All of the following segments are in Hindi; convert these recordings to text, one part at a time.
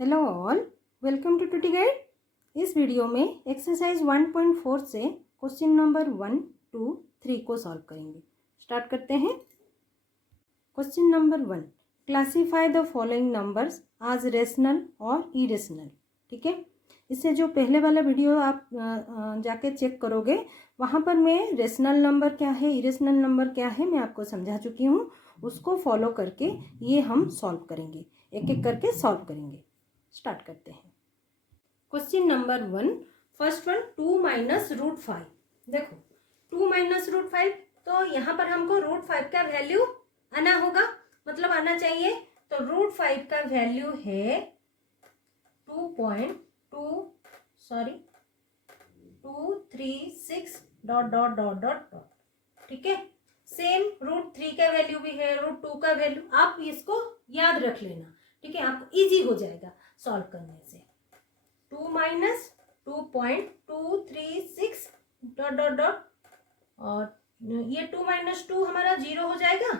हेलो ऑल, वेलकम टू टूटी गाइड। इस वीडियो में एक्सरसाइज 1.4 से क्वेश्चन नंबर 1, 2, 3 को सॉल्व करेंगे। स्टार्ट करते हैं। Question number 1, classify the following numbers आज रेशनल और इरेशनल। ठीक है, इससे जो पहले वाला वीडियो आप जाके चेक करोगे, वहाँ पर मैं रेशनल नंबर क्या है, इरेशनल नंबर क्या है, मैं आपको समझा चुकी हूँ। उसको फॉलो करके ये हम सॉल्व करेंगे, एक एक करके सॉल्व करेंगे। स्टार्ट करते हैं। Question number 1, first one, 2 minus root 5। देखो 2 माइनस रूट 5, तो यहाँ पर हमको रूट 5 का वैल्यू आना होगा, मतलब आना चाहिए। तो रूट 5 का वैल्यू है 2.236 dot dot dot dot dot. ठीक है, सेम रूट 3 का वैल्यू भी है, रूट 2 का वैल्यू, आप इसको याद रख लेना। ठीक है, आपको इजी हो जाएगा सॉल्व करने से। 2 माइनस 2.236 डॉट डॉट डॉट, और ये 2 माइनस 2 हमारा 0 हो जाएगा,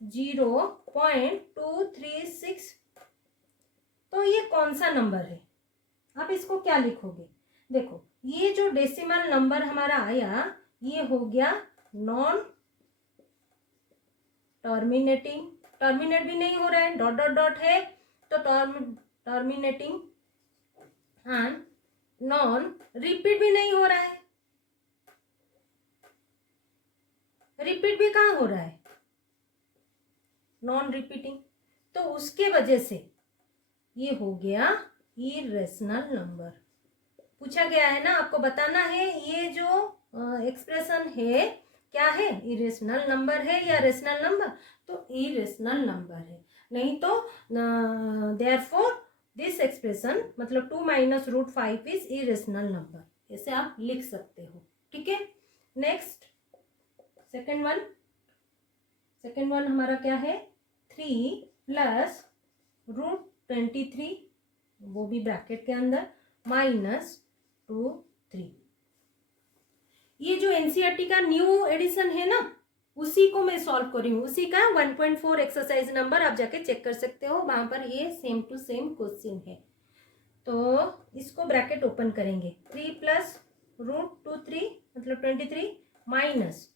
0.236। तो ये कौन सा नंबर है, आप इसको क्या लिखोगे? देखो ये जो डेसिमल नंबर हमारा आया, ये हो गया नॉन टर्मिनेटिंग, टर्मिनेट भी नहीं हो रहा है, डॉट डॉट डॉट है, तो टर्मिनेटिंग एंड नॉन रिपीट भी नहीं हो रहा है। रिपीट भी कहाँ हो रहा है, नॉन रिपीटिंग, तो उसके वजह से ये हो गया इरेशनल नंबर। पूछा गया है ना, आपको बताना है ये जो एक्सप्रेशन है क्या है, इरेशनल नंबर है या रेशनल नंबर, तो इरेशनल नंबर है। नहीं तो देयरफॉर दिस एक्सप्रेशन, मतलब 2 minus root 5 is irrational number, ऐसे आप लिख सकते हो। ठीक है, नेक्स्ट सेकेंड वन हमारा क्या है, 3 प्लस रूट 23, वो भी ब्रैकेट के अंदर, माइनस 2, 3। ये जो एनसीईआरटी का न्यू एडिशन है ना, उसी को मैं सॉल्व कर रही हूँ, उसी का 1.4 एक्सरसाइज नंबर आप जाके चेक कर सकते हो, वहां पर ये सेम टू सेम क्वेश्चन है। तो इसको ब्रैकेट ओपन करेंगे, 3 प्लस रूट 23 मतलब 23 माइनस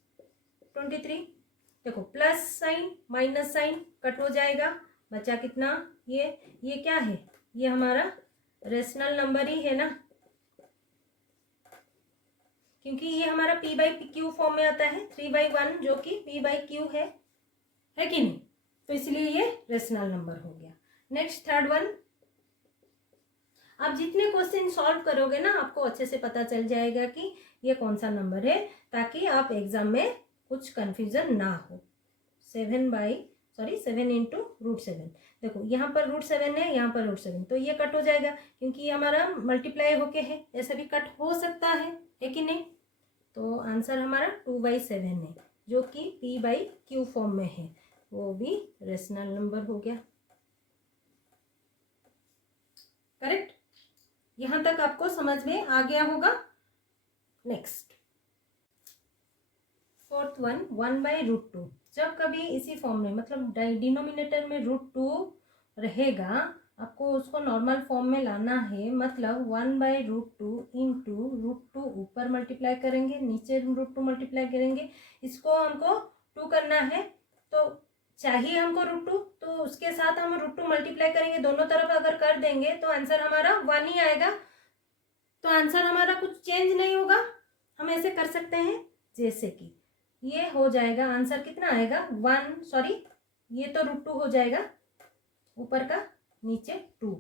23। देखो plus sign minus sign cut हो जाएगा, बचा कितना, ये क्या है, ये हमारा रेशनल नंबर ही है ना, क्योंकि ये हमारा p बाई क्यू फॉर्म में आता है, 3/1 जो कि p बाई क्यू है कि नहीं, तो इसलिए ये रेशनल नंबर हो गया। नेक्स्ट थर्ड वन, आप जितने क्वेश्चन सॉल्व करोगे ना, आपको अच्छे से पता चल जाएगा कि ये कौन सा नंबर है, ताकि आप एग्जाम में कुछ कंफ्यूजन ना हो। 7 इंटू रूट 7, देखो यहाँ पर रूट 7 है, यहाँ पर रूट 7, तो ये कट हो जाएगा, क्योंकि ये हमारा मल्टीप्लाई होके है, ऐसा भी कट हो सकता है कि नहीं। तो आंसर हमारा 2/7 है, जो कि p बाई क्यू फॉर्म में है, वो भी रेशनल नंबर हो गया। करेक्ट, यहां तक आपको समझ में आ गया होगा। Next fourth one, 1/√2। जब कभी इसी फॉर्म में, मतलब डिनोमिनेटर में √2 रहेगा, आपको उसको नॉर्मल फॉर्म में लाना है, मतलब 1/√2 इंटू √2 ऊपर मल्टीप्लाई करेंगे, नीचे √2 मल्टीप्लाई करेंगे, इसको हमको 2 करना है, तो चाहिए हमको √2, तो उसके साथ हम √2 मल्टीप्लाई करेंगे, दोनों तरफ अगर कर देंगे तो आंसर हमारा 1 ही आएगा। तो आंसर हमारा कुछ चेंज नहीं होगा, हम ऐसे कर सकते हैं, जैसे कि ये हो जाएगा, आंसर कितना आएगा 1, सॉरी ये तो √2 हो जाएगा, ऊपर का नीचे 2।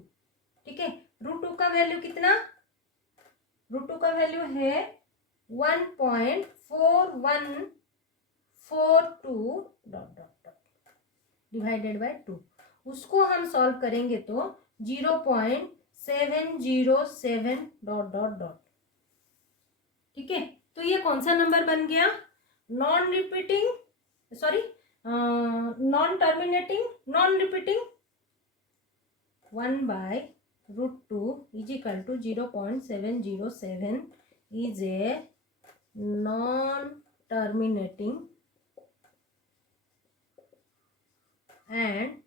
ठीक है, √2 का वैल्यू कितना, √2 का वैल्यू है 1.4142 dot dot dot divided by 2। उसको हम सॉल्व करेंगे तो 0.707 डॉट डॉट डॉट। ठीक है, तो ये कौन सा नंबर बन गया, non repeating, sorry non terminating, non repeating, 1/√2 is equal to 0.707 is a non terminating and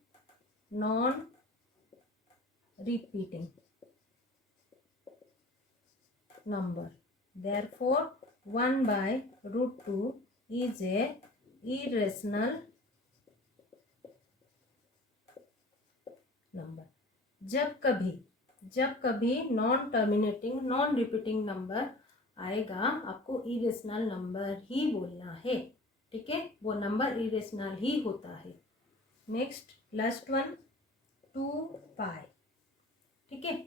non repeating number. Therefore 1 by root 2 is a irrational number. जब कभी non terminating non repeating number आएगा आपको इरेशनल नंबर ही बोलना है, ठीक है, वो नंबर इरेशनल ही होता है। नेक्स्ट लास्ट वन 2 पाई, ठीक है।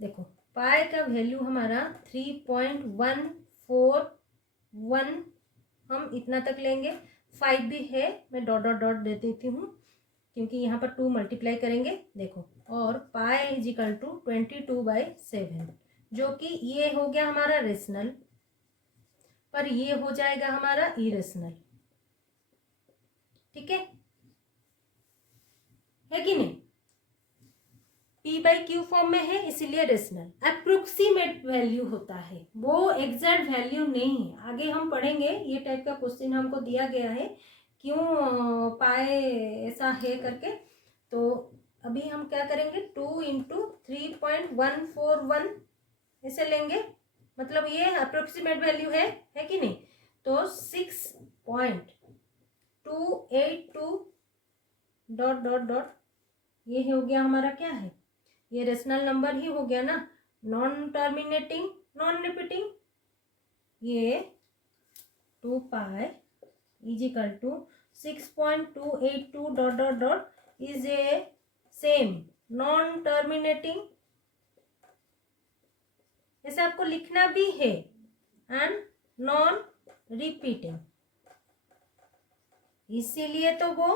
देखो पाई का वैल्यू हमारा 3.141 हम इतना तक लेंगे। 5 भी है, मैं डॉट डॉट डॉट दे देती हूँ क्योंकि यहाँ पर 2 मल्टीप्लाई करेंगे। देखो और पाई इज इक्वल टू 22/7, जो कि ये हो गया हमारा रेशनल, पर ये हो जाएगा हमारा इरेशनल, ठीक है कि नहीं। p/q फॉर्म में है इसीलिए रेशनल। अप्रोक्सीमेट वैल्यू होता है, वो एग्जैक्ट वैल्यू नहीं है। आगे हम पढ़ेंगे, ये टाइप का क्वेश्चन हमको दिया गया है क्यों पाए ऐसा है करके। तो अभी हम क्या करेंगे 2 इंटू 3.141 ऐसे लेंगे, मतलब ये अप्रोक्सीमेट वैल्यू है कि नहीं। तो 6.282 डॉट डॉट डॉट ये हो गया हमारा क्या है, ये रेशनल नंबर ही हो गया ना, नॉन टर्मिनेटिंग नॉन रिपीटिंग। ये 2 pi is equal to 6.282 dot dot dot is a same non terminating, ऐसे आपको लिखना भी है, एंड नॉन रिपीटिंग, इसीलिए तो वो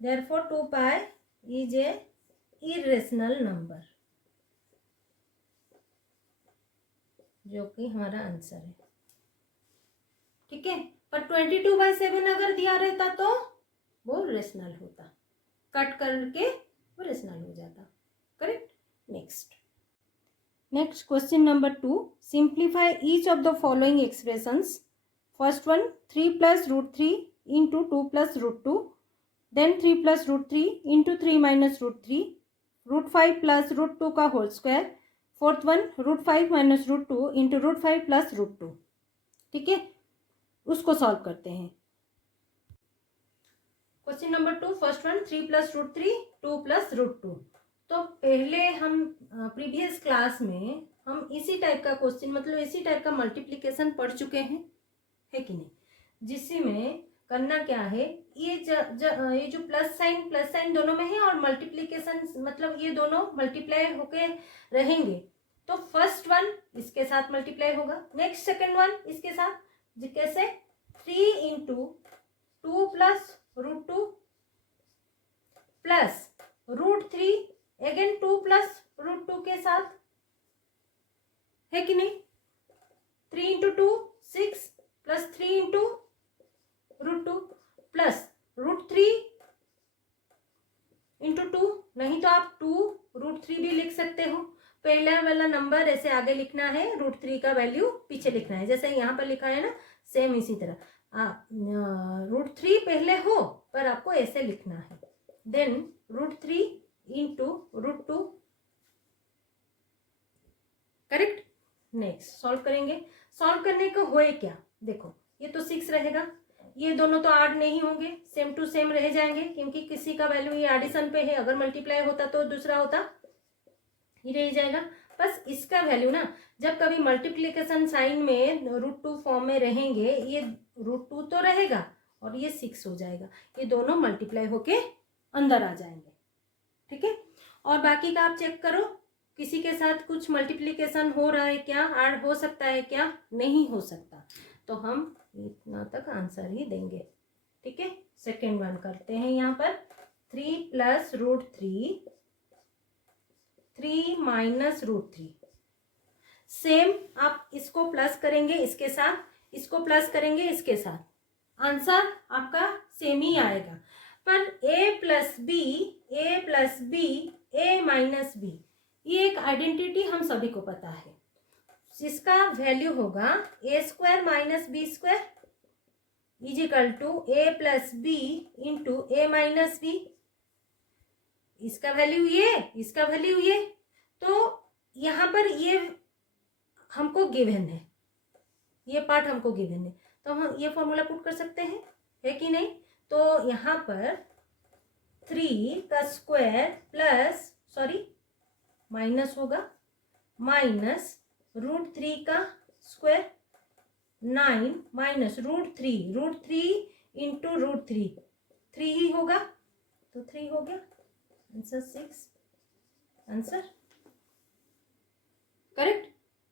therefore 2 pi is a irrational number, जो कि हमारा आंसर है, ठीक है। पर 22/7 अगर दिया रहता तो वो रेशनल होता, कट करके वो रेशनल हो जाता, correct. Next question number 2, simplify each of the following expressions. First one 3 + √3 into 2 + √2, then 3 + √3 into 3 - √3, √5 + √2 का whole square. Fourth one √5 - √2 into √5 + √2, ठीक है। उसको सॉल्व करते हैं। Question number 2, first one 3 + √3 2 + √2। तो पहले हम प्रीवियस क्लास में हम इसी टाइप का क्वेश्चन, मतलब इसी टाइप का मल्टीप्लिकेशन पढ़ चुके हैं, है कि नहीं, जिसमें करना क्या है, ये जो प्लस साइन दोनों में है और मल्टीप्लिकेशन मतलब ये दोनों मल्टीप्लाई होके रहेंगे। तो फर्स्ट वन इसके साथ मल्टीप्लाई होगा, नेक्स्ट सेकंड वन इसके साथ, कैसे 3 इंटू 2 + √2 प्लस √3 अगेन 2 + √2 के साथ, है कि नहीं। 3 into 2 6 plus 3 into √2 plus √3 into 2, नहीं तो आप 2 √3 भी लिख सकते हो। पहला वाला नंबर ऐसे आगे लिखना है, √3 का वैल्यू पीछे लिखना है, जैसे यहाँ पर लिखा है ना, सेम इसी तरह √3 पहले हो पर आपको ऐसे लिखना है, then √3 into √2, correct. Next solve करेंगे। सॉल्व करने को होए क्या, देखो ये तो 6 रहेगा, ये दोनों तो ऐड नहीं होंगे, सेम टू सेम रह जाएंगे, क्योंकि किसी का वैल्यू ये एडिशन पे है, अगर मल्टीप्लाई होता तो दूसरा होता, ये रह जाएगा। बस इसका वैल्यू ना, जब कभी मल्टीप्लिकेशन साइन में √2 फॉर्म में रहेंगे, ये √2 तो रहेगा और ये 6 हो जाएगा, ये दोनों मल्टीप्लाई होके अंदर आ जाएंगे, ठीक है। और बाकी का आप चेक करो, किसी के साथ कुछ मल्टीप्लिकेशन हो रहा है क्या, ऐड हो सकता है क्या, नहीं हो सकता, तो हम इतना तक आंसर ही देंगे, ठीक है। सेकेंड वन करते हैं, यहाँ पर 3 + √3 3 - √3, सेम आप इसको प्लस करेंगे इसके साथ, इसको प्लस करेंगे इसके साथ, आंसर आपका सेम ही आएगा। पर a + b a - b, ये एक आइडेंटिटी हम सभी को पता है, जिसका वैल्यू होगा a² - b² is equal to a + b into a - b। इसका वैल्यू ये, इसका वैल्यू ये, तो यहाँ पर ये हमको गिवन है, ये पार्ट हमको गिवन है, तो हम ये फॉर्मूला पुट कर सकते हैं, है कि नहीं। तो यहाँ पर 3 का स्क्वायर प्लस, सॉरी माइनस होगा, माइनस √3 का स्क्वायर 9 माइनस √3 इंटू √3 3 ही होगा, तो 3 हो गया, answer 6, answer correct.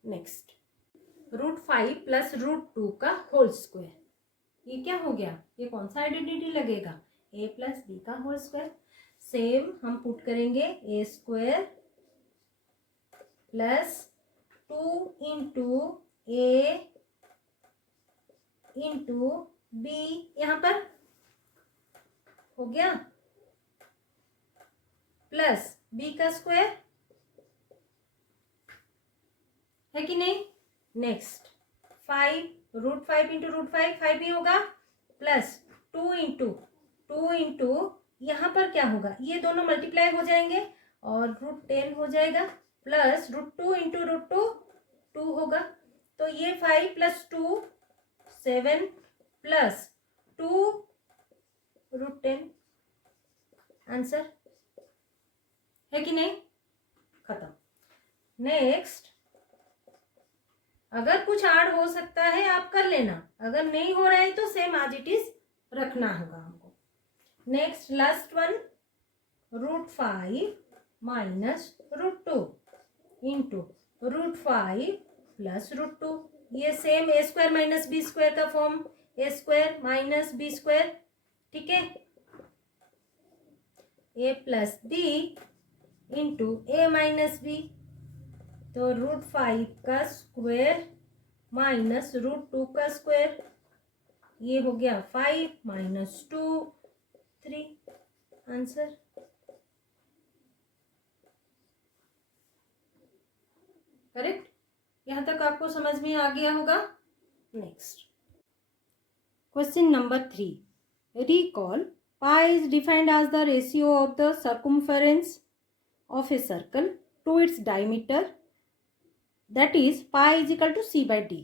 Next √5 plus √2 का होल स्क्वायर, ये क्या हो गया, ये कौन सा आइडेंटिटी लगेगा, a प्लस बी का होल स्क्वायर। सेम हम पुट करेंगे a square plus 2 into a into B, यहाँ पर हो गया, प्लस b का स्क्वायर, है कि नहीं। नेक्स्ट 5 √5 इंटू √5 5 ही होगा, प्लस 2 इंटू यहाँ पर क्या होगा, ये दोनों मल्टीप्लाई हो जाएंगे और √10 हो जाएगा, प्लस √2 इंटू √2 2 होगा, तो ये 5 प्लस 2 7 प्लस 2 √10, आंसर, है कि नहीं, खत्म। नेक्स्ट अगर कुछ ऐड हो सकता है आप कर लेना, अगर नहीं हो रहा है तो सेम एज इट इज रखना होगा हमको। Next last one √5 minus √2 into √5 plus √2, ये same a square minus B square का form, a square minus B square, ठीक है, a plus B into a minus B, तो √5 का स्क्वायर माइनस √2 का स्क्वायर, ये हो गया 5 माइनस 2 3, आंसर। करेक्ट, यहां तक आपको समझ में आ गया होगा। Next question number 3, recall pi is defined as the ratio of the circumference of a circle to its diameter, that is pi is equal to c by d.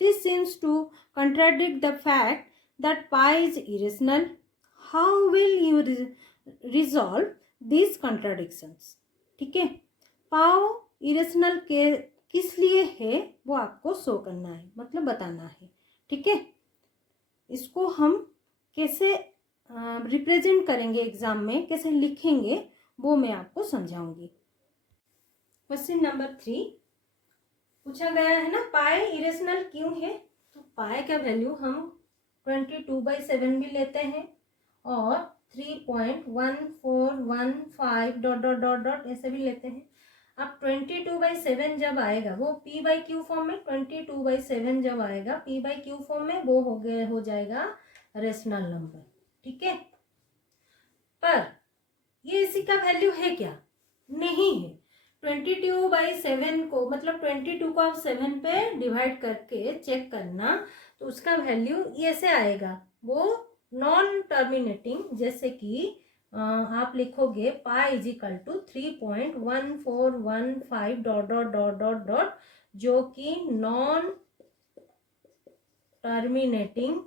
This seems to contradict the fact that pi is irrational. How will you resolve these contradictions? ठीक है, पाओ इरेशनल के किस लिए है वो आपको शो करना है, मतलब बताना है, ठीक है। इसको हम कैसे रिप्रेजेंट करेंगे एग्जाम में, कैसे लिखेंगे वो मैं आपको समझाऊंगी। क्वेश्चन नंबर 3 पूछा गया है ना, पाई इरेशनल क्यों है, तो पाई का वैल्यू हम 22/7 भी लेते हैं और 3.1415 डॉट डॉट डॉट डॉट ऐसे भी लेते हैं। अब 22/7 जब आएगा वो p बाई क्यू फॉर्म में, 22/7 जब आएगा p बाई क्यू फॉर्म में वो हो जाएगा रेशनल नंबर, ठीक है। पर ये इसी का वैल्यू है क्या, नहीं है। 22/7 को मतलब 22 को आप 7 पे डिवाइड करके चेक करना, तो उसका वैल्यू ऐसे आएगा, वो नॉन टर्मिनेटिंग, जैसे कि आप लिखोगे pi is equal to 3.1415 dot dot dot dot dot, जो कि non terminating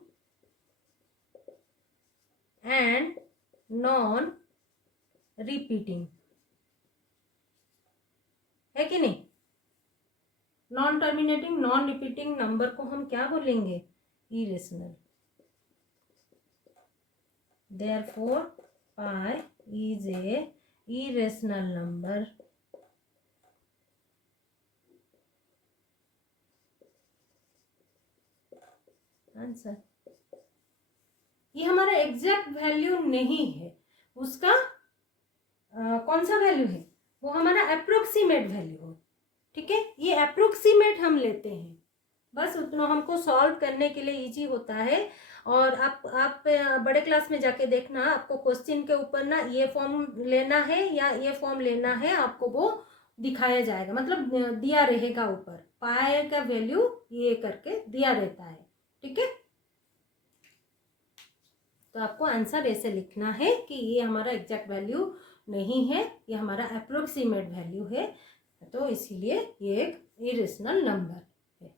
and non repeating, है कि नहीं। Non terminating non repeating number को हम क्या बोलेंगे, irrational. Therefore pi is a irrational number answer. ये हमारा एग्जैक्ट वैल्यू नहीं है, उसका कौन सा वैल्यू है, वो हमारा अप्रोक्सीमेट वैल्यू हो, ठीक है। ये अप्रोक्सीमेट हम लेते हैं, बस उतना हमको सॉल्व करने के लिए इजी होता है। और आप बड़े क्लास में जाके देखना, आपको क्वेश्चन के ऊपर ना ये फॉर्म लेना है या ये फॉर्म लेना है, आपको वो दिखाया जाएगा, मतलब दिया रहेगा ऊपर, पाई का वैल्यू ये करके दिया रहता है, ठीक है। तो आपको आंसर ऐसे लिखना है कि ये हमारा एग्जैक्ट वैल्यू नहीं है, ये हमारा अप्रोक्सीमेट वैल्यू है, तो इसीलिए ये एक इरेशनल नंबर है।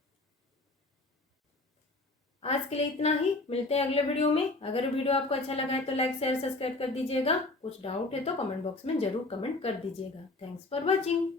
आज के लिए इतना ही, मिलते हैं अगले वीडियो में। अगर वीडियो आपको अच्छा लगा है तो लाइक शेयर सब्सक्राइब कर दीजिएगा। कुछ डाउट है तो कमेंट बॉक्स में जरूर कमेंट कर दीजिएगा। Thanks for watching.